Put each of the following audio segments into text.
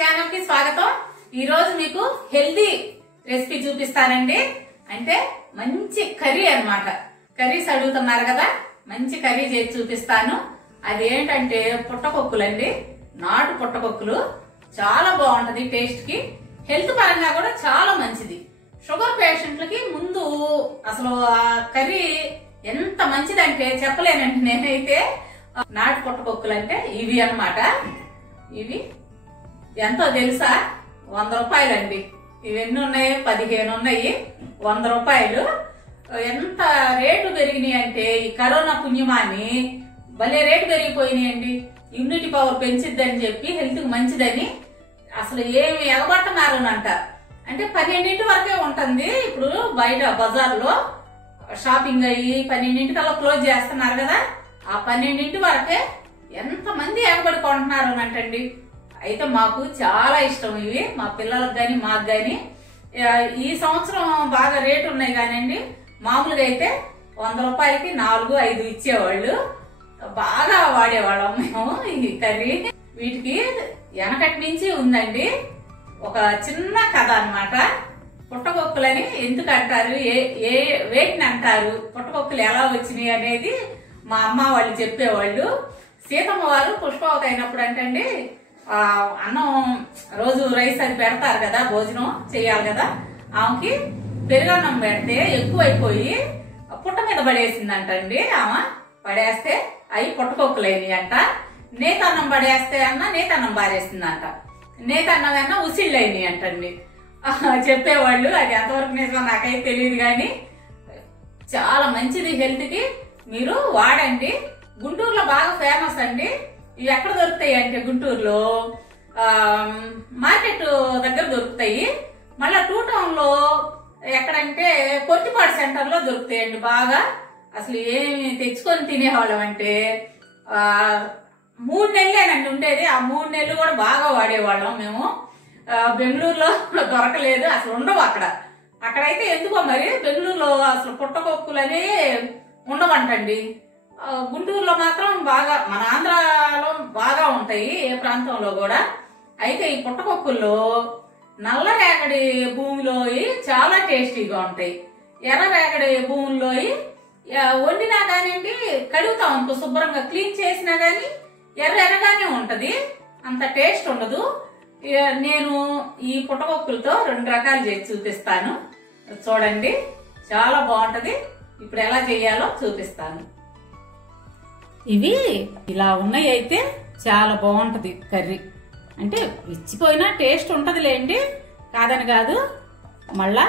Channel కి స్వాగతం। ఈ రోజు మీకు హెల్దీ రెసిపీ చూపిస్తానండి। అంటే మంచి కర్రీ అన్నమాట। కర్రీస్ అడుగుతున్నారు కదా, మంచి కర్రీ చేసి చూపిస్తాను। అది ఏంటంటే పుట్టకొక్కులండి, నాటు పుట్టకొక్కులు। చాలా బాగుంటది టేస్ట్ కి, హెల్త్ పరంగా కూడా చాలా మంచిది। షుగర్ పేషెంట్లకి ముందు అసలు ఆ కర్రీ ఎంత మంచిదంటే చెప్పలేనండి। నేనైతే నాటు పుట్టకొక్కులు అంటే ఇవి అన్నమాట। ఇవి ఎంతో తెలుసా? 100 రూపాయలండి। ఇవన్నీ ఉన్నాయి, 15 ఉన్నాయి, 100 రూపాయలు। ఎంత రేటు పెరిగినాయి అంటే ఈ కరోనా పుణ్యమాని భలే రేటు పెరిగిపోయినాయండి। ఇమ్యూనిటీ పవర్ పెంచిద్దని చెప్పి, హెల్త్ కి మంచిదని అసలు ఏమి ఎగబడుతున్నారంట। అంటే 12 వరకే ఉంటుంది ఇప్పుడు బయట బజార్లో షాపింగ్ అయ్యి 12 క్లోజ్ చేస్తున్నారు కదా, ఆ 12 వరకే ఎంత మంది ఎగబడుకుంటున్నారు అంటండి। అయితే మాకు చాలా ఇష్టం ఇవి, మా పిల్లలకు గాని మాకు గాని। ఈ సంవత్సరం బాగా రేటు ఉన్నాయి కానండి, మామూలుగా అయితే 100 రూపాయలకి 4-5 ఇచ్చేవాళ్ళు। బాగా వాడేవాళ్ళం మేము ఈ కర్రీ। వీటికి వెనకటి నుంచి ఉందండి ఒక చిన్న కథ అన్నమాట। పుట్టకొక్కులని ఎందుకు అంటారు, ఏ వేటిని అంటారు, పుట్టకొక్కులు ఎలా వచ్చినాయి అనేది మా అమ్మ వాళ్ళు చెప్పేవాళ్ళు। సీతమ్మ వారు పుష్పవతి అయినప్పుడు అంటండి అన్నం రోజు రైస్ అది పెడతారు కదా, భోజనం చెయ్యాలి కదా, ఆమెకి పెరుగన్నం పెడితే ఎక్కువైపోయి పుట్ట మీద పడేసిందంటండి ఆమె। పడేస్తే అవి పుట్టకొక్కులైనవి అంట। నేతన్నం పడేస్తే అన్న నేతన్నం బారేసిందంట, నేతన్నం అన్న ఉసిళ్ళైనవి అంటండి చెప్పేవాళ్ళు। అది ఎంతవరకు నిజమో నాకైతే తెలియదు కానీ చాలా మంచిది హెల్త్ కి, మీరు వాడండి। గుంటూరులో బాగా ఫేమస్ అండి ఇవి। ఎక్కడ దొరుకుతాయి అంటే గుంటూరులో మార్కెట్ దగ్గర దొరుకుతాయి, మళ్ళా 2 టౌన్ లో ఎక్కడంటే కొట్టిపాడు సెంటర్ లో దొరుకుతాయండి బాగా। అసలు ఏమి తెచ్చుకొని తినేవాళ్ళం అంటే 3 నెలలేనండి ఉండేది, ఆ 3 నెలలు కూడా బాగా వాడేవాళ్ళం మేము। బెంగళూరులో దొరకలేదు, అసలు ఉండవు అక్కడ। అక్కడైతే ఎందుకో మరి బెంగళూరులో అసలు పుట్టకొక్కులనే ఉండవంటండి, గుంటూరులో మాత్రం బాగా, మన ఆంధ్రాలో బాగా ఉంటాయి ఏ ప్రాంతంలో కూడా। అయితే ఈ పుట్టకొక్కుల్లో నల్ల రేగడి భూమిలో చాలా టేస్టీగా ఉంటాయి, ఎర్ర రేగడి భూముల్లో వండినా కానివ్వండి, కడుగుతాం అనుకో శుభ్రంగా క్లీన్ చేసినా గానీ ఎర్రగానే ఉంటది, అంత టేస్ట్ ఉండదు। నేను ఈ పుట్టకొక్కులతో 2 రకాలు చేసి చూపిస్తాను, చూడండి చాలా బాగుంటది। ఇప్పుడు ఎలా చేయాలో చూపిస్తాను। ఇవి ఇలా ఉన్నాయి, అయితే చాలా బాగుంటది కర్రీ। అంటే ఇచ్చిపోయినా టేస్ట్ ఉంటదిలేండి, కాదని కాదు। మళ్ళా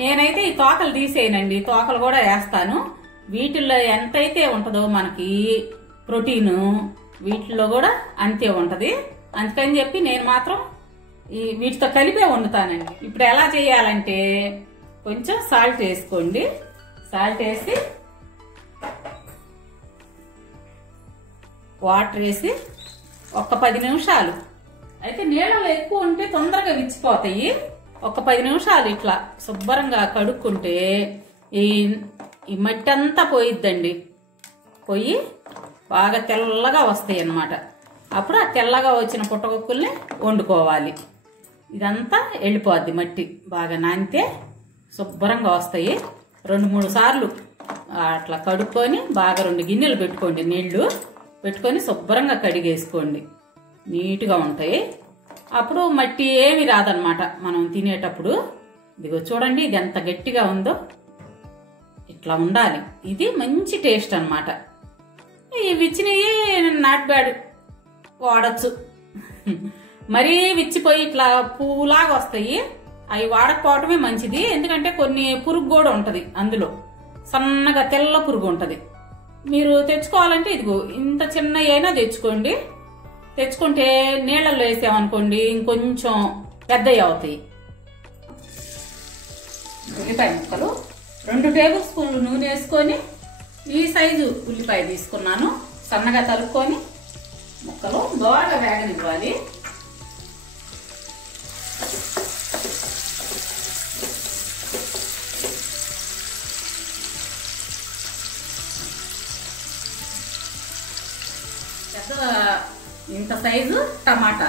నేనైతే ఈ తోకలు తీసేయనండి, తోకలు కూడా వేస్తాను। వీటిల్లో ఎంతైతే ఉంటుందో మనకి ప్రోటీన్, వీటిల్లో కూడా అంతే ఉంటది। అందుకని చెప్పి నేను మాత్రం వీటితో కలిపే వండుతానండి। ఇప్పుడు ఎలా చేయాలంటే కొంచెం సాల్ట్ వేసుకోండి, సాల్ట్ వేసి వాటర్ వేసి ఒక 10 నిమిషాలు, అయితే నీళ్ళలో ఎక్కువ ఉంటే తొందరగా విచ్చిపోతాయి, ఒక 10 నిమిషాలు ఇట్లా శుభ్రంగా కడుక్కుంటే ఈ మట్టి అంతా పోయిద్దండి, పోయి బాగా తెల్లగా వస్తాయి అన్నమాట। అప్పుడు ఆ తెల్లగా వచ్చిన పుట్టకొక్కుల్ని వండుకోవాలి, ఇదంతా వెళ్ళిపోద్ది, మట్టి బాగా నానితే శుభ్రంగా వస్తాయి। 2-3 సార్లు అట్లా కడుక్కొని బాగా 2 గిన్నెలు పెట్టుకోండి, నీళ్లు పెట్టుకొని శుభ్రంగా కడిగేసుకోండి, నీట్గా ఉంటాయి। అప్పుడు మట్టి ఏమి రాదనమాట మనం తినేటప్పుడు। ఇదిగో చూడండి, ఇది ఎంత గట్టిగా ఉందో, ఇట్లా ఉండాలి, ఇది మంచి టేస్ట్ అనమాట। ఇవి విచ్చినవి నాట్ బ్యాడ్, వాడచ్చు। మరీ విచ్చిపోయి ఇట్లా పువ్వులాగా వస్తాయి, అవి వాడకపోవటమే మంచిది। ఎందుకంటే కొన్ని పురుగు కూడా ఉంటది అందులో, సన్నగా తెల్ల పురుగు ఉంటది। మీరు తెచ్చుకోవాలంటే ఇదిగో ఇంత చిన్న అయినా తెచ్చుకోండి, తెచ్చుకుంటే నీళ్ళల్లో వేసామనుకోండి ఇంకొంచెం పెద్దవి అవుతాయి। ఉల్లిపాయ ముక్కలు 2 టేబుల్ స్పూన్లు నూనె వేసుకొని, ఈ సైజు ఉల్లిపాయ తీసుకున్నాను, సన్నగా తరుక్కొని ముక్కలు బాగా వేగనివ్వాలి। పెద్ద ఇంత సైజు టమాటా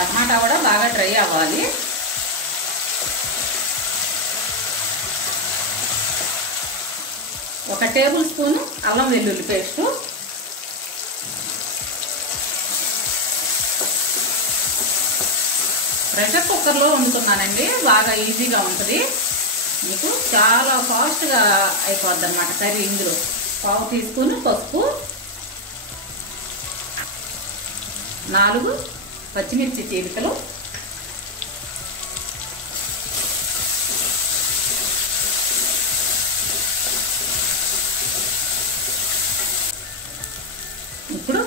టమాటా కూడా బాగా డ్రై అవ్వాలి. ఒక టేబుల్ స్పూను అల్లం వెల్లుల్లి పేస్టు, ప్రెషర్ కుక్కర్లో వండుతున్నానండి, బాగా ఈజీగా ఉంటుంది, మీకు చాలా ఫాస్ట్గా అయిపోద్ది అన్నమాట కర్రీ. ఇందులో 1/2 టీ స్పూన్ పసుపు, 4 పచ్చిమిర్చి చీలికలు, ఇప్పుడు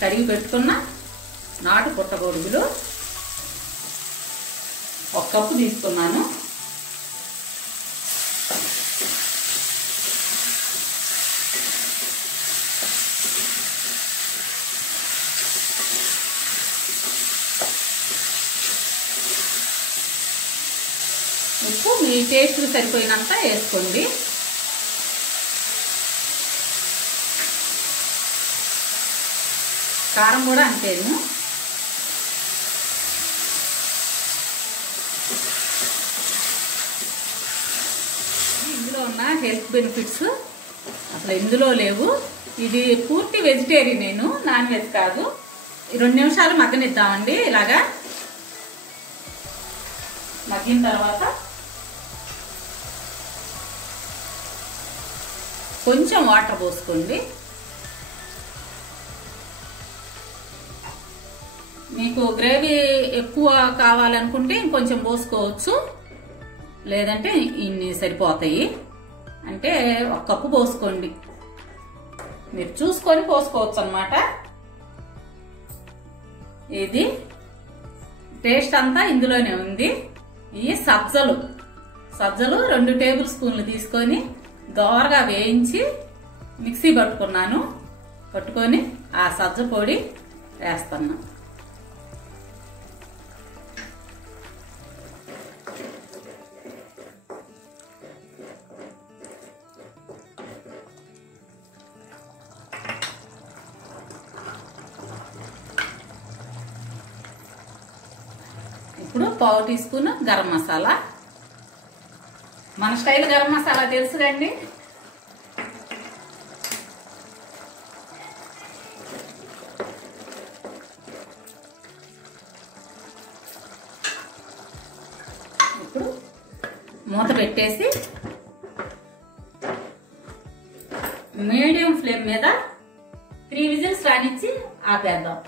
కడిగి పెట్టుకున్న నాటు పుట్టగొడుగులు 1 కప్పు తీసుకున్నాను. ఉప్పు మీ టేస్ట్కి సరిపోయినంత వేసుకోండి. కారం కూడా అంతేను. ఇందులో ఉన్న హెల్త్ బెనిఫిట్స్ అసలు ఇందులో లేవు. ఇది పూర్తి వెజిటేరియన్, నేను నాన్ వెజ్ కాదు. 2 నిమిషాలు మగ్గనిద్దామండి. ఇలాగా మగ్గిన తర్వాత కొంచెం వాటర్ పోసుకోండి. మీకు గ్రేవీ ఎక్కువ కావాలనుకుంటే ఇంకొంచెం పోసుకోవచ్చు, లేదంటే ఇన్ని సరిపోతాయి. అంటే 1 కప్పు పోసుకోండి, మీరు చూసుకొని పోసుకోవచ్చు అన్నమాట. ఇది టేస్ట్ అంతా ఇందులోనే ఉంది. ఈ సజ్జలు 2 టేబుల్ స్పూన్లు తీసుకొని దోరగా వేయించి మిక్సీ పట్టుకొని ఆ సజ్జ పొడి వేస్తున్నా. ఇప్పుడు 1/2 టీ స్పూన్ గరం మసాలా. మన స్టైల్ గరం మసాలా తెలుసు కండి. ఇప్పుడు మూత పెట్టేసి మీడియం ఫ్లేమ్ మీద 3 విజిల్స్ రానిచ్చి ఆపేద్దాం.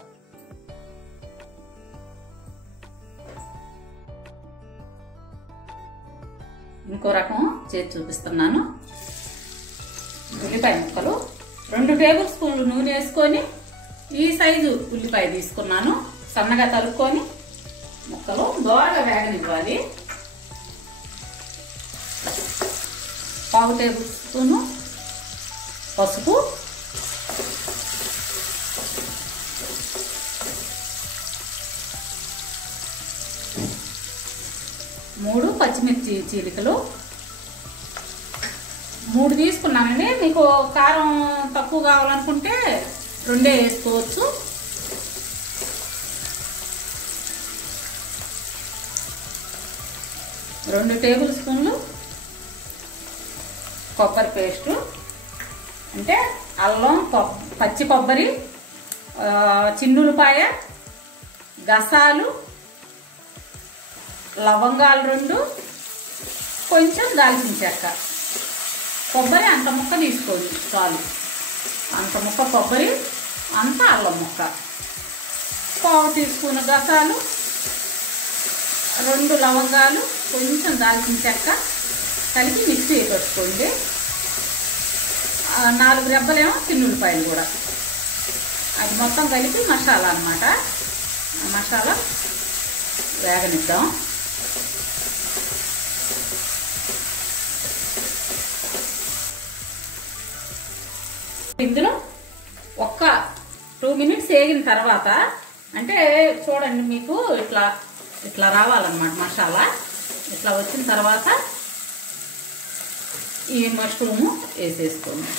ఇంకో రకం చేసి చూపిస్తున్నాను. ఉల్లిపాయ ముక్కలు 2 టేబుల్ స్పూన్లు నూనె వేసుకొని ఈ సైజు ఉల్లిపాయ తీసుకున్నాను. సన్నగా తరుక్కొని ముక్కలు దోరగా వేగనివ్వాలి. 1/2 టేబుల్ స్పూను పసుపు, 3 పచ్చిమిర్చి చీలికలు, 3 తీసుకున్నానండి. మీకు కారం తక్కువ కావాలనుకుంటే 2 వేసుకోవచ్చు. రెండు టేబుల్ స్పూన్లు కొబ్బరి పేస్టు, అంటే అల్లం, పచ్చి కొబ్బరి, చిన్నులపాయ, గసాలు, లవంగాలు 2, కొంచెం దాల్చిన చెక్క. కొబ్బరి అంత ముక్క తీసుకోండి చాలు, అంత ముక్క కొబ్బరి, అంత అల్లం ముక్క, 1/2 టీ స్పూన్ గసాలు, 2 లవంగాలు, కొంచెం దాల్చిన చెక్క కలిపి మిక్సీ పెట్టుకోండి. 4 రెబ్బలేమో చిన్నులపాయలు కూడా, అది మొత్తం కలిపి మసాలా అన్నమాట. మసాలా వేగనిద్దాం. ఇందులో 2 మినిట్స్ వేగిన తర్వాత, అంటే చూడండి మీకు ఇట్లా రావాలన్నమాట మసాలా. ఇట్లా వచ్చిన తర్వాత ఈ మష్రూమ్ వేసేసుకోండి.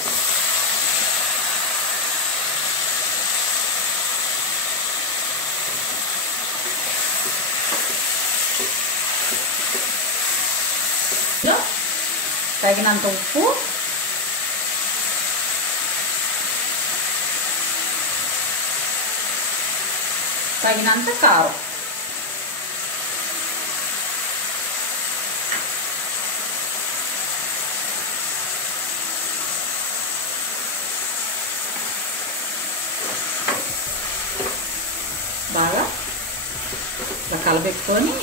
ఇందులో తగినంత ఉప్పు, తగినంత కారం, బాగా ఇలా కలబెట్టుకొని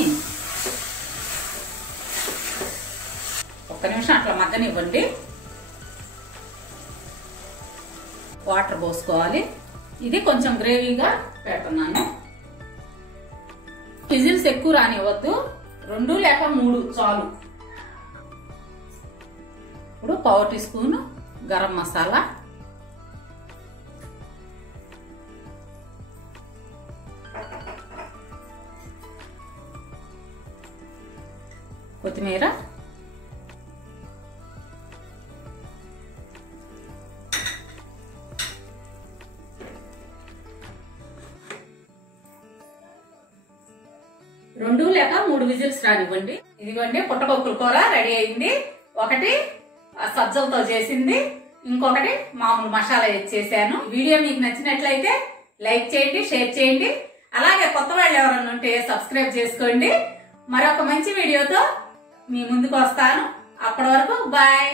ఒక్క నిమిషం అట్లా మగ్గనివ్వండి. వాటర్ పోసుకోవాలి. ఇది కొంచెం గ్రేవీగా పెడుతున్నాను. విజిల్స్ ఎక్కువ రానివ్వద్దు, 2 లేక 3 చాలు. ఇప్పుడు 1/4 టీ స్పూన్ గరం మసాలా, కొత్తిమీర, రెండు లేక 3 విజిల్స్ రానివ్వండి. ఇదిగోండి పుట్టపప్పుల కూర రెడీ అయింది. ఒకటి సజ్జలతో చేసింది, ఇంకొకటి మామూలు మసాలా చేశాను. వీడియో మీకు నచ్చినట్లయితే లైక్ చేయండి, షేర్ చేయండి. అలాగే కొత్త వాళ్ళు ఎవరైనా ఉంటే సబ్స్క్రైబ్ చేసుకోండి. మరొక మంచి వీడియోతో మీ ముందుకు వస్తాను. అప్పటి వరకు బాయ్.